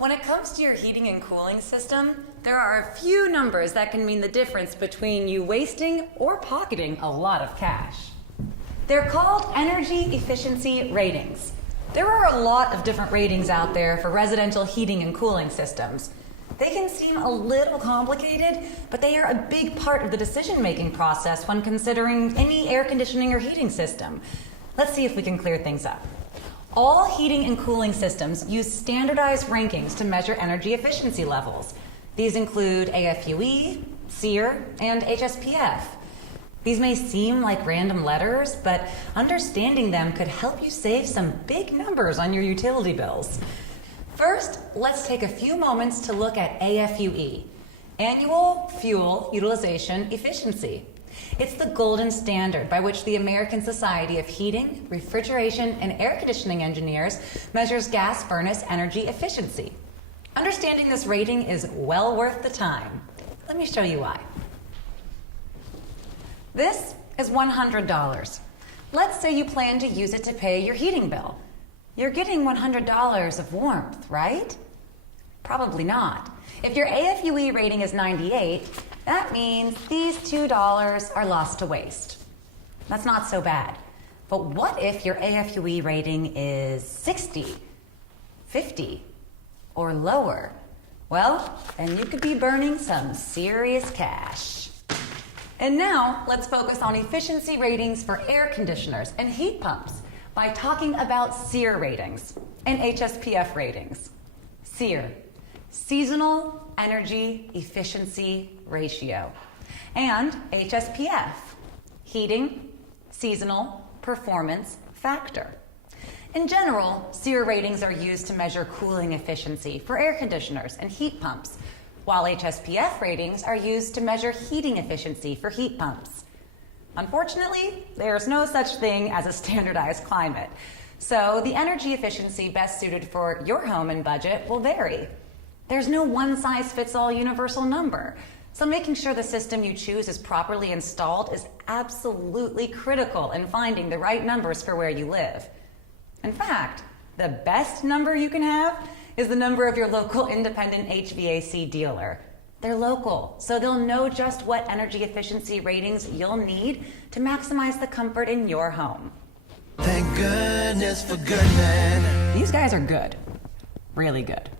When it comes to your heating and cooling system, there are a few numbers that can mean the difference between you wasting or pocketing a lot of cash. They're called energy efficiency ratings. There are a lot of different ratings out there for residential heating and cooling systems. They can seem a little complicated, but they are a big part of the decision-making process when considering any air conditioning or heating system. Let's see if we can clear things up. All heating and cooling systems use standardized rankings to measure energy efficiency levels. These include AFUE, SEER, and HSPF. These may seem like random letters, but understanding them could help you save some big numbers on your utility bills. First, let's take a few moments to look at AFUE, Annual Fuel Utilization Efficiency. It's the golden standard by which the American Society of Heating, Refrigeration, and Air Conditioning Engineers measures gas furnace energy efficiency. Understanding this rating is well worth the time. Let me show you why. This is $100. Let's say you plan to use it to pay your heating bill. You're getting $100 of warmth, right? Probably not. If your AFUE rating is 98, that means these $2 are lost to waste. That's not so bad. But what if your AFUE rating is 60, 50, or lower? Well, then you could be burning some serious cash. And now, let's focus on efficiency ratings for air conditioners and heat pumps by talking about SEER ratings and HSPF ratings. SEER, Seasonal Energy Efficiency Ratio, and HSPF, Heating Seasonal Performance Factor. In general, SEER ratings are used to measure cooling efficiency for air conditioners and heat pumps, while HSPF ratings are used to measure heating efficiency for heat pumps. Unfortunately, there's no such thing as a standardized climate, so the energy efficiency best suited for your home and budget will vary. There's no one-size-fits-all universal number, so making sure the system you choose is properly installed is absolutely critical in finding the right numbers for where you live. In fact, the best number you can have is the number of your local independent HVAC dealer. They're local, so they'll know just what energy efficiency ratings you'll need to maximize the comfort in your home. Thank goodness for Goodman. These guys are good. Really good.